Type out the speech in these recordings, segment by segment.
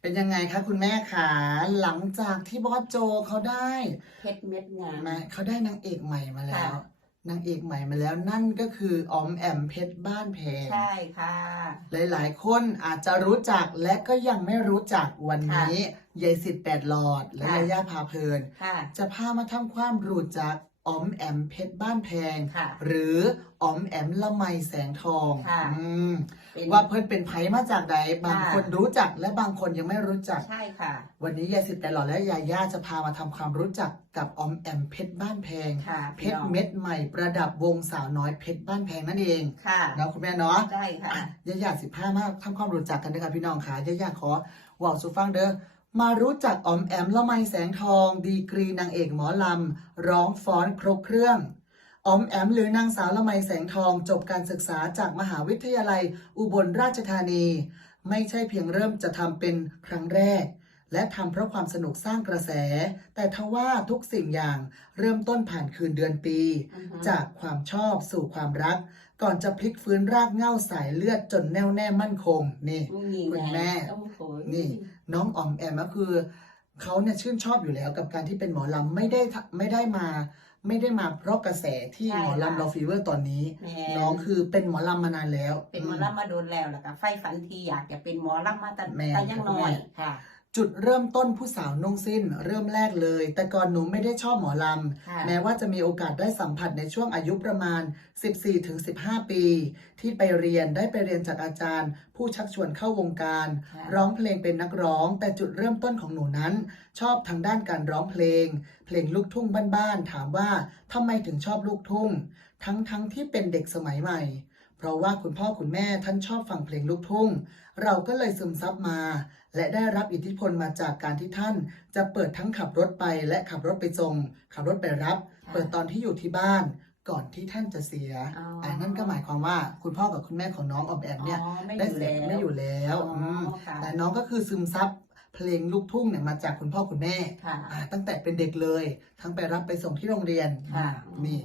เป็นยังไงคะคุณแม่ขาหลังจากที่บอสโจเขาได้เพชรเม็ดงามมาเขาได้นางเอกใหม่มาแล้วค่ะนางเอกใหม่มาแล้วนั่นก็คือออมแอมเพชรบ้านแพงใช่ค่ะ หลายๆ คนอาจจะรู้จักและก็ยังไม่รู้จักวันนี้ยายสิทธิ์แปดหลอดและค่ะยาย่าพาเพลินค่ะจะพามาทำความรู้จัก ออมแอมเพชรบ้านแพง ค่ะ หรือออมแอมละไมแสงทองค่ะอืมเป็นว่าเพิ่นเป็นไผมาจากใดบางค่ะ คนรู้จักและบางคนยังไม่รู้จัก ใช่ค่ะ วันนี้ยายสิทธิ์แปดหลอดและยาย่าจะพามาทำความรู้จักกับออมแอมเพชรบ้านแพง ค่ะเพชรเม็ดใหม่ประดับวงสาวน้อยเพชรบ้านแพงนั่นเองค่ะเนาะคุณแม่เนาะ ใช่ค่ะ ยายาสิบห้ามาทำความรู้จักกันด้วยค่ะพี่น้องค่ะยายาขอว่าวสุฟังเด้อ มารู้จักออมแอมละไมแสงทอง ดีกรีนางเอกหมอลำ ร้องฟ้อนครบเครื่องออมแอมหรือนางสาวละไมแสงทองจบการศึกษาจากมหาวิทยาลัยอุบลราชธานี ไม่ใช่เพียงเริ่มจะทำเป็นครั้งแรก และทำเพราะความสนุกสร้างกระแส แต่ทว่าทุกสิ่งอย่างเริ่มต้นผ่านคืนเดือนปีอือฮึจากความชอบสู่ความรัก ก่อนจะพลิกฟื้นรากเหง้าสายเลือดจนแน่วแน่มั่นคง นี่นี่คุณไงแม่โอ้โหนี่ น้องออมแอมก็คือเขาเนี่ยชื่นชอบอยู่แล้วกับการที่เป็นหมอลำไม่ได้ทะไม่ได้มา ไม่ได้มาเพราะกระแสที่หมอลำเราฟีเวอร์ตอนนี้ แม่น้องคือเป็นหมอลำมานานแล้ว เป็นหมอลำมาโดนแล้วแล้วก็ไฟฝันทีอยากจะเป็นหมอลำมาตั้งแม่แต่ยังน้อยแม่ค่ะ จุดเริ่มต้นผู้สาวนุ่งสิ้นเริ่มแรกเลย แต่ก่อนหนูไม่ได้ชอบหมอลค่ะำแม้ว่าจะมีโอกาสได้สัมผัสในช่วงอายุประมาณ 14-15 ปี ที่ไปเรียนได้ไปเรียนจากอาจารย์ ผู้ชักชวนเข้าวงการค่ะร้องเพลงเป็นนักร้อง แต่จุดเริ่มต้นของหนูนั้น ชอบทางด้านการร้องเพลง เพลงลูกทุ่งบ้านๆถามว่าทำไมถึงชอบลูกทุ่ง ทั้งๆทที่เป็นเด็กสมัยใหม่เพราะว่าคุณพ่อคุณแม่ท่านชอบฟังเพลงลูกทุ่ง เราก็เลยซึมซับมา และได้รับอิทธิพลมาจากการที่ท่าน จะเปิดทั้งขับรถไปและขับรถไปส่งขับรถไปรับค่ะเปิดตอนที่อยู่ที่บ้านก่อนที่ท่านจะเสียอ๋ออ่านั่นก็หมายความว่าคุณพ่อกับคุณแม่ของน้องออมแอมเนี่ย อ๋อไม่ได้อยู่เสียแล้วไม่อยู่แล้วอ๋ออืมค่ะแต่น้องก็คือซึมซับเพลงลูกทุ่งเนี่ยมาจากคุณพ่อคุณแม่ค่ะ อ่าตั้งแต่เป็นเด็กเลย ทั้งไปรับไปส่งที่โรงเรียนค่ะ นี่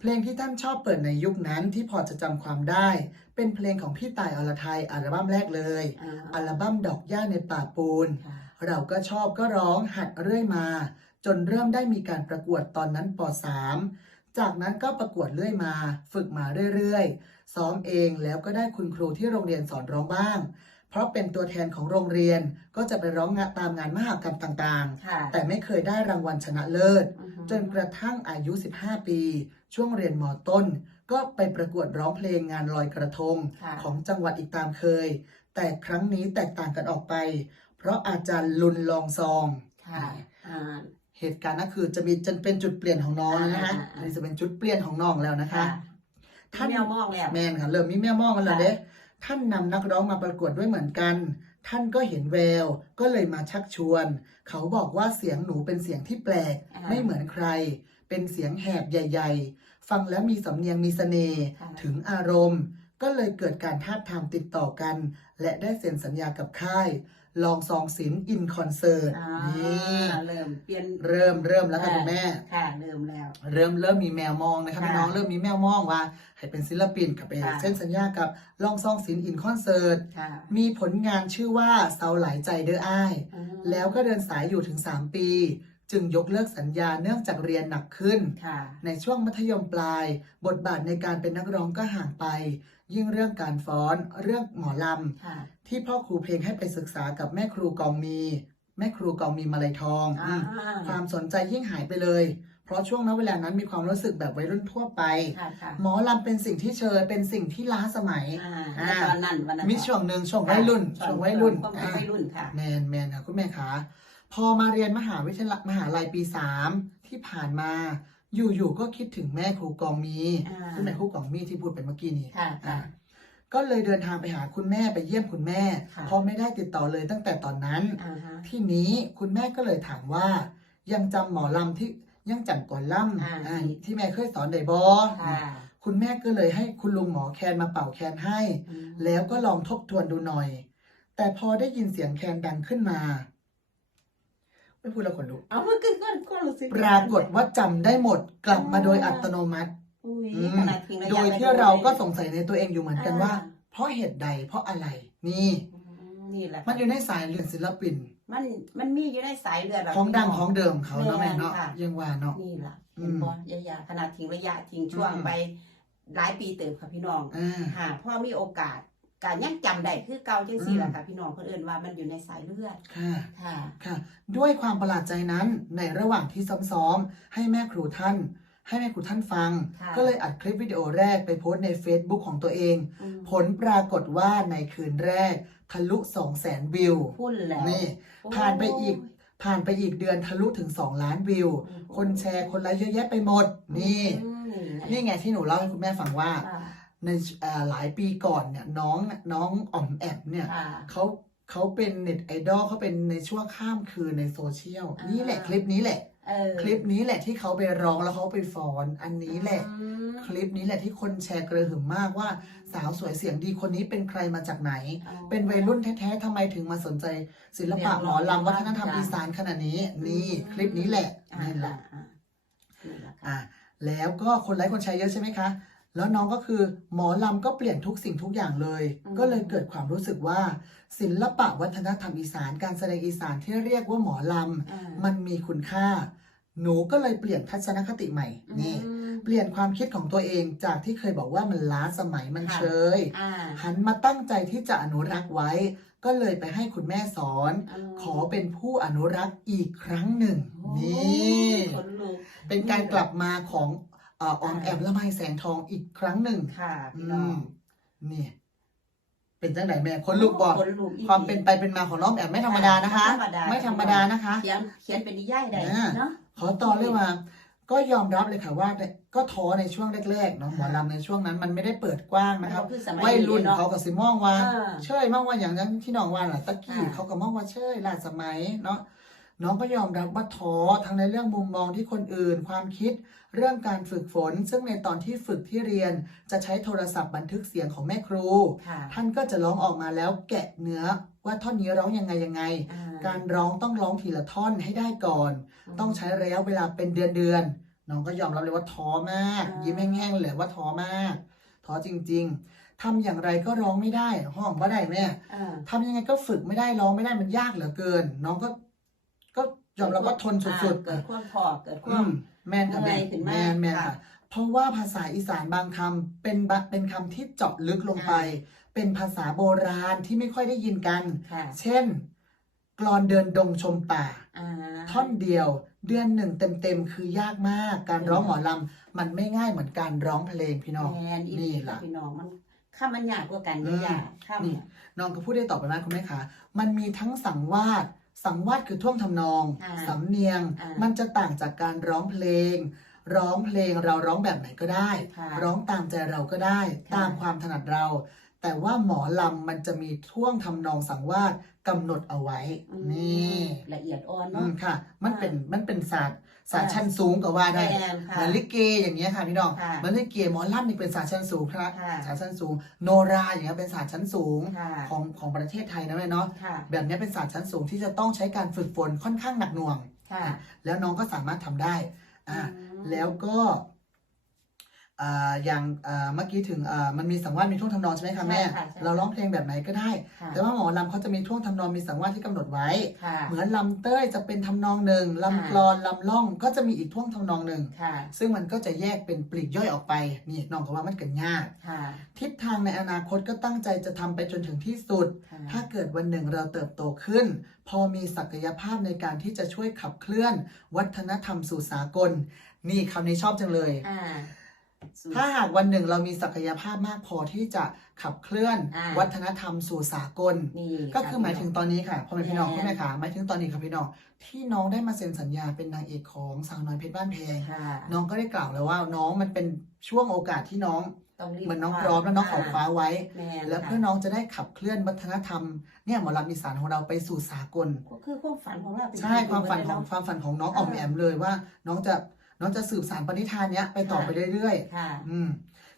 เพลงที่ท่านชอบเปิดในยุคนั้นที่พอจะจำความได้ เป็นเพลงของพี่ต่ายอรไทยอัลบั้มแรกเลยอ่าอัลบั้มดอกหญ้าในป่าปูนค่ะเราก็ชอบก็ร้องหัดเรื่อยมา จนเริ่มได้มีการประกวดตอนนั้นป .3 จากนั้นก็ประกวดเรื่อยมา ฝึกมาเรื่อยๆ ซ้อมเองแล้วก็ได้คุณครูที่โรงเรียนสอนร้องบ้าง เพราะเป็นตัวแทนของโรงเรียนก็จะไปร้องงานตามงานมหกรรมต่างค่ะๆแต่ไม่เคยได้รางวัลชนะเลิศอือฮึ จนกระทั่งอายุ 15 ปี ช่วงเรียนมต้น ก็ไปประกวดร้องเพลงงานลอยกระทงค่ะของจังหวัดอีกตามเคย แต่ครั้งนี้แตกต่างกันออกไป เพราะอาจารย์ลุนลองซองค่ะอ่าเหตุการณ์นั่นคือจะมีจะเป็นจุดเปลี่ยนของน้องแล้วนะคะอ่าอ่าอ่าอันนี้จะเป็นจุดเปลี่ยนของน้องแล้วนะคะ ท่านแมวมองแล้วแมนค่ะเริ่มมีแม่มองกันแล้วค่ะเด้ท่านนำนักร้องมาประกวดด้วยเหมือนกัน ท่านก็เห็นแวว ก็เลยมาชักชวน เขาบอกว่าเสียงหนูเป็นเสียงที่แปลก อ่าไม่เหมือนใคร เป็นเสียงแหบใหญ่ๆ ฟังแล้วมีสำเนียงมีเสน่ห์ค่ะถึงอารมณ์ ก็เลยเกิดการทาบทามติดต่อกัน และได้เซ็นสัญญากับค่าย ลองซองศิลป์อินคอนเสิร์ตอ่านี่เริ่มเปลี่ยนเริ่มเริ่มแล้วค่ะคุณแม่ค่ะเริ่มแล้ว เริ่มเริ่มมีแมวมองนะคะค่ะพี่น้องเริ่มมีแมวมองว่า ให้เป็นศิลปินกับไปค่ะเส้นสัญญากับลองซองศิลป์อินคอนเสิร์ตค่ะมีผลงานชื่อว่าเซาหลายใจเด้ออ้ายอืมแล้วก็เดินสายอยู่ถึง 3 ปี จึงยกเลิกสัญญาเนื่องจากเรียนหนักขึ้นค่ะในช่วงมัธยมปลาย บทบาทในการเป็นนักร้องก็ห่างไป ยิ่งเรื่องการฟ้อนเรื่องหมอลำค่ะที่พ่อครูเพลงให้ไปศึกษากับแม่ครูกองมี แม่ครูกองมีมาลัยทองอ่าอืมความสนใจยิ่งหายไปเลย เพราะช่วงนั้นเวลานั้นมีความรู้สึกแบบวัยรุ่นทั่วไป ค่ะค่ะหมอลำเป็นสิ่งที่เชยเป็นสิ่งที่ล้าสมัย อ่าอ่าตอนนั้นวันนั้นมีช่วงหนึ่งช่วงวัยรุ่นค่ะช่วงวัยรุ่นช่วงอ่า วัยรุ่นค่ะ แมนแมนค่ะคุณแม่คะพอมาเรียนมหาวิทยาลัยมหาลัยปีสามที่ผ่านมา อยู่ๆก็คิดถึงแม่ครูกองมีอ่าคุณแม่ครูกองมีที่พูดไปเมื่อกี้นี้ ค่ะค่ะ อ่าก็เลยเดินทางไปหาคุณแม่ไปเยี่ยมคุณแม่ค่ะ เพราะไม่ได้ติดต่อเลยตั้งแต่ตอนนั้น อ่าฮะ ทีนี้คุณแม่ก็เลยถามว่า ยังจำหมอลำที่ยังจันก่อนล่ำอ่า อ่าที่แม่เคยสอนได้บอค่ะคุณแม่ก็เลยให้คุณลุงหมอแคนมาเป่าแคนให้ อืมแล้วก็ลองทบทวนดูหน่อย แต่พอได้ยินเสียงแคนดังขึ้นมา ไม่พูดแล้วขนลุกเอาเมื่อกี้ก็ก็รู้สึกปรากฏว่าจำได้หมดกลับมาโดยอัตโนมัติ อุ้ยอืม ขนาดทิ้งระะโดยที่เราก็สงสัยในตัวเองอยู่เหมือนกันว่าอ่าเพราะเหตุใดเพราะอะไร นี่ อืมนี่แหละมันอยู่ในสายเลือดศิลปิน มันมันมีอยู่ในสายเลือดะ ของดังพี่น้ของเดิมเขาเนาะแม่แม่นเนาะค่ะ ยังว่าเนาะ นี่ล่ะอืเห็นมบ่ยายาขนาดทิ้งระยะทิ้งช่วงอืม ไปหลายปีเติบค่ะพี่น้องอ่าค่ะพอมีโอกาส การยังจำได้คือเก่าจังซี่อืมล่ะค่ะพี่น้องเพิ่นเอิ้นว่ามันอยู่ในสายเลือดค่ะ ค่ะ ค่ะ ด้วยความประหลาดใจนั้นในระหว่างที่ซ้อมๆ ให้แม่ครูท่าน ให้แม่ครูท่านฟัง ค่ะ ก็เลยอัดคลิปวิดีโอแรกไปโพสต์ใน Facebook ของตัวเอง อืมผลปรากฏว่าในคืนแรก ทะลุ 2 0 0 0 0 0 วิว พุ่นแล้วนี่ ผ่านไปอีก ผ่านไปอีกเดือนทะลุถึง 2 ล้านวิวโอ้โหคนแชร์คนไลค์เยอะแยะไปหมด นี่ อืมนี่ไงที่หนูเล่าให้คุณแม่ฟังว่า ค่ะ ในเอ่อหลายปีก่อนเนี่ยน้องน้องอ่อมแอบเนี่ยค่ะเขาเขาเป็นเน็ตไอดอลเขาเป็นในช่วงข้ามคืนในโซเชียลอ่านี่นี่แหละคลิปนี้แหละเออคลิปนี้แหละที่เขาไปร้องแล้วเขาไปฟ้อนอันนี้แหละอืมคลิปนี้แหละที่คนแชร์กระหึ่มมากว่าสาวสวยเสียงดีคนนี้เป็นใครมาจากไหนอาเป็นวัยรุ่นแท้ๆทำไมถึงมาสนใจ ศิลปะหมอลำวัฒนธรรมอีสานขนาดนี้ นี่คลิปนี้แหละอ่านี่แหละอ่านี่แหละค่ะอะแล้วก็คนไลค์คนแชร์เยอะใช่ไหมคะ แล้วน้องก็คือหมอลำก็เปลี่ยนทุกสิ่งทุกอย่างเลย อืม ก็เลยเกิดความรู้สึกว่า ศิลปะวัฒนธรรมอีสานการแสดงอีสานที่เรียกว่าหมอลอ่าำมันมีคุณค่า หนูก็เลยเปลี่ยนทัศนคติใหม่นี่อืม เปลี่ยนความคิดของตัวเองจากที่เคยบอกว่ามันล้าสมัยมันค่ะ เชย อ่าหันมาตั้งใจที่จะอนุรักษ์ไว้ ก็เลยไปให้คุณแม่สอน ขอเป็นผู้อนุรักษ์อีกครั้งหนึ่ง โอ้นี่ ขนลุก เป็นการกลับมาของเออออมแอมละไมแสงทองอีกครั้งหนึ่งค่ะอืพี่น้องมนี่ เป็นจังไหนแม่คนลูกบอกขนลุกอีกความเป็นไปเป็นมาของน้องแอมไม่ธรรมดานะคะ ไม่ธรรมดาไม่ธรรมดานะคะ เขียนเขียนเป็นนิยายได้อ่าเนาะขอต่อเลยว่าก็ยอมรับเลยค่ะว่าก็ท้อในช่วงแรกๆเนาะหมอลำในช่วงนั้นมันไม่ได้เปิดกว้างนะครับมันก็คือสมัยวัยรุ่นเนาะเขาก็สิมองว่าอ่า เชยมองว่าอย่างนั้นที่น้องว่าน่ะตะกี้อ่าเขาก็มองว่าเชยล้าสมัยเนาะ น้องก็ยอมรับว่าท้อทั้งในเรื่องมุมมองที่คนอื่น ความคิด เรื่องการฝึกฝน ซึ่งในตอนที่ฝึกที่เรียนจะใช้โทรศัพท์บันทึกเสียงของแม่ครูค่ะท่านก็จะร้องออกมาแล้วแกะเนื้อว่าท่อนนี้ร้องยังไงยังไงอ่การร้องต้องร้องทีละท่อนให้ได้ก่อน ต้องใช้ระยะเวลาเป็นเดือนเดือนๆน้องก็ยอมรับเลยว่าท้อมากอ่ายิ้ยิ้มแห้งๆเลยว่าท้อมากท้อจริง ๆทำอย่างไรก็ร้องไม่ได้ ห้องว่าได้แม่อ่าทำยังไงก็ฝึกไม่ได้ร้องไม่ได้มันยากเหลือเกิน น้องก็ ก็ยอมรับว่าทนสุดอ่าเกิดความพอเกิดคๆวามอืมแม่นค่ะเหนื่แม่อยขึ้นแม่มากนแม่นค่ะ ค่ะ เพราะว่าภาษาอีสานบางคำเป็นบะเป็นคำที่เจาะลึกลงไป เป็นภาษาโบราณที่ไม่ค่อยได้ยินกัน ค่ะเช่นกลอนเดินดงชมป่า อ่า ท่อนเดียว เดือนหนึ่งเต็มๆคือยากมาก การร้องหมอลำมันไม่ง่ายเหมือนการร้องเพลงพี่น้อง แมนอีนี่นี่ล่ะค่ะพี่น้องมันข้ามมันยากกว่ากันอืเยมอะๆข้าม นี่น้องก็พูดได้ต่อไปมากคุณแม่คะมันมีทั้งสังวาส สังวาสคือท่วงทำนอง อ่าสำเนียง อ่ามัมันจะต่างจากการร้องเพลง ร้องเพลงเราร้องแบบไหนก็ได้ ค่ะร้องตามใจเราก็ได้ ค่ะ ตามความถนัดเรา แต่ว่าหมอลำมันจะมีท่วงทำนองสังวาสกำหนดเอาไว้ อืมนี่ละเอียดอ่อนอืเนาะ มค่ะ มันค่ะเป็นมันเป็นศาสตร์ศาสตร์ค่ะชั้นสูงก็ว่าได้ แมนค่ะ เหมือนลิเกอย่างเงี้ยค่ะพี่น้องค่ะเหมือนลิเกหมอลำนี่เป็นศาสตร์ชั้นสูงครับค่ะ ศาสตร์ชั้นสูง โนราอย่างเงี้ยเป็นศาสตร์ชั้นสูงค่ะของของประเทศไทยนะแม่เนาะ ค่ะแบบเนี้ยเป็นศาสตร์ชั้นสูงที่จะต้องใช้การฝึกฝนค่อนข้างหนักหน่วง ค่ะแล้วน้องก็สามารถทำได้อ่าอืมแล้วก็ อ่าอย่างอ่าเมื่อกี้ถึงอ่ามันมีสังวาสมีท่วงทำนองใช่ไหมคะแม่ ใช่ค่ะใช่เราร้องเพลงแบบไหนก็ได้ ค่ะแต่ว่าหมอลำเขาจะมีท่วงทำนองมีสังวาสที่กำหนดไว้ ค่ะเหมือนลำเต้ยจะเป็นทำนองหนึ่งลำกลอนลำล่องก็จะมีอีกท่วงทำนองหนึ่งค่ะซึ่งมันก็จะแยกเป็นปลีกย่อยออกไปนี่น้องก็ว่ามันเกิดยากค่ะทิศทางในอนาคตก็ตั้งใจจะทำไปจนถึงที่สุดค่ะถ้าเกิดวันหนึ่งเราเติบโตขึ้น พอมีศักยภาพในการที่จะช่วยขับเคลื่อน วัฒนธรรมสู่สากล นี่คำนี้ชอบจังเลย อ่าสุด ถ้าหากวันหนึ่งเรามีศักยภาพมากพอที่จะขับเคลื่อนอ่าวัฒนธรรมสู่สากลนี่ก็คือหมายถึงตอนนี้ค่ะพ่อแม่พี่น้องแม่พ่อแม่ขาหมายถึงตอนนี้ค่ะพี่น้องที่น้องได้มาเซ็นสัญญาเป็นนางเอกของสาวน้อยเพชรบ้านแพงค่ะน้องก็ได้กล่าวแล้วว่าน้องมันเป็นช่วงโอกาสที่น้องต้องรีบเหมือนน้องพร้อมแล้วน้องขอฟ้าไว้แม่นแล้วเพื่อน้องจะได้ขับเคลื่อนวัฒนธรรมเนี่ยหมอลำอีสานของเราไปสู่สากลก็คือความฝันของเราเป็นใช่จริงความฝันเลยของเะความฝันของน้องอ่าออมแอมเลยว่าน้องจะ น้องจะสืบสานปณิธานเนี้ยไปต่อค่ะไปเรื่อยค่ะๆอืม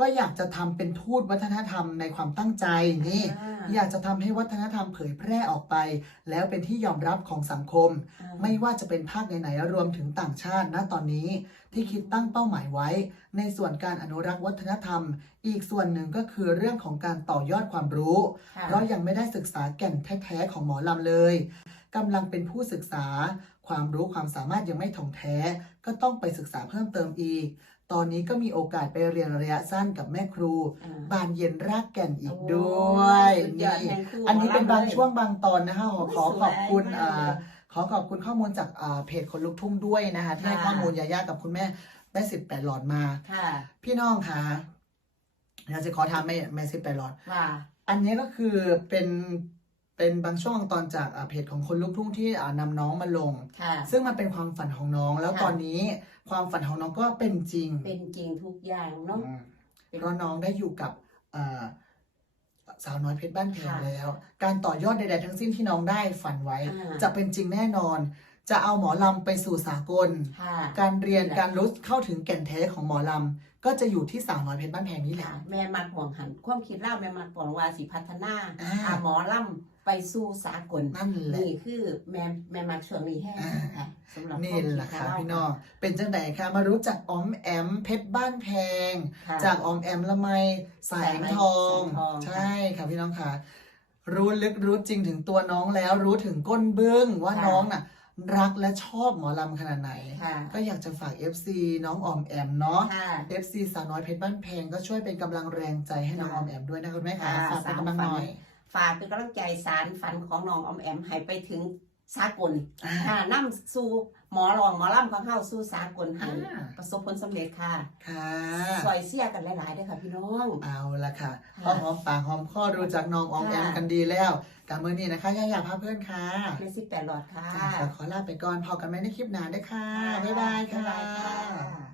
ก็อยากจะทำเป็นทูตวัฒนธรรมในความตั้งใจนี่ อ่า อยากจะทำให้วัฒนธรรมเผยแพร่ออกไป แล้วเป็นที่ยอมรับของสังคมอ่าไม่ว่าจะเป็นภาคไหนๆรวมถึงต่างชาติณตอนนี้ ที่คิดตั้งเป้าหมายไว้ ในส่วนการอนุรักษ์วัฒนธรรม อีกส่วนหนึ่งก็คือเรื่องของการต่อยอดความรู้ ค่ะ เพราะยังไม่ได้ศึกษาแก่นแท้ๆของหมอลำเลย กำลังเป็นผู้ศึกษา ความรู้ความสามารถยังไม่ถ่องแท้ ก็ต้องไปศึกษาเพิ่มเติมอีก ตอนนี้ก็มีโอกาสไปเรียนระยะสั้นกับแม่ครู อ่า บานเย็นรากแก่นอีกด้วยสุดยอดนี่ แห่งคืออันนี้เป็นบางหมอลำเลย ช่วงบางตอนนะคะขอขอสวยขอบคุณมากอ่าเลยขอขอบคุณข้อมูลจากอ่าเพจคนลุกทุ่งด้วยนะคะที่ให้ค่ะ ข้อมูลยาย่ากับคุณแม่แม่สิบแปดหลอดมา ค่ะพี่น้องคะอยากจะขอถามแม่แม่สิบแปดหลอด ว่า อันนี้ก็คือเป็น เป็นบางช่วงบางตอนจากอ่าเพจของคนลุกทุ่งที่อ่านำน้องมาลง ค่ะ ซึ่งมันเป็นความฝันของน้อง แล้วค่ะ ตอนนี้ความฝันของน้องก็เป็นจริงเป็นจริงทุกอย่างเนาะ อืมเพราะน้องได้อยู่กับอ่าสาวน้อยเพชรบ้านแพงค่ะแล้ว การต่อยอดใดๆทั้งสิ้นที่น้องได้ฝันไว้ อ่า จะเป็นจริงแน่นอน จะเอาหมอลำไปสู่สากล ค่ะ การเรียนนี่แหละ การรู้เข้าถึงแก่นแท้ของหมอลำก็จะอยู่ที่สาวน้อยเพชรบ้านแพงนี่แหละ ค่ะแม่มักห่วงหันความคิดเล่าแม่มักบอกว่าสิพัฒนาอ่าหาหมอล่ำ ไปสู่สากลนั่นแหละ นี่คือแม่แม่มักช่วงนี้แห้งอ่าค่ะสำหรับนี่แหละค่ะวามดพี่น้องเป็นจังไดคะมารู้จักออมแอมเพชรบ้านแพงค่ะจากออมแอมละไมแสงทองแสงทองใช่ค่ะพี่น้องค่ะ รู้ลึกรู้จริงถึงตัวน้องแล้วรู้ถึงก้นเบื้องว่าค่ะน้องน่ะ รักและชอบหมอลำขนาดไหน ค่ะก็อยากจะฝาก FC น้องออมแอมเนาะ ค่ะ FC สาวน้อยเพชรบ้านแพงก็ช่วยเป็นกำลังแรงใจให้น้องอค่ะอมแอมด้วยนะคุณแม่ค่ะค่ะฝากเป็นกำลังหน่อยฝากเป็นกำลังใจสารฝันของน้องออมแอมให้ไปถึงสากลอ่า ค่ะนำสู่หมอรองหมอล่ำของเฮาสู่สากลให้อ่าประสบผลสำเร็จค่ะค่ะ ซอยเสียกันหลายๆเด้วยค่ะพี่น้อง เอาละค่ะพค่ะอหอมปากหอมคอรู้จักน้องออมแอมค่ะ กันดีแล้วกับมือนี้นะคะย่าอยาพาเพื่อนค่ะในสิบแปดหลอดค่ะ จ้ะขอลาไปก่อนพอกันไหมในคลิปหน้าด้วยค่ะ บ๊ายบายค่ะ บ๊ายบายค่ะ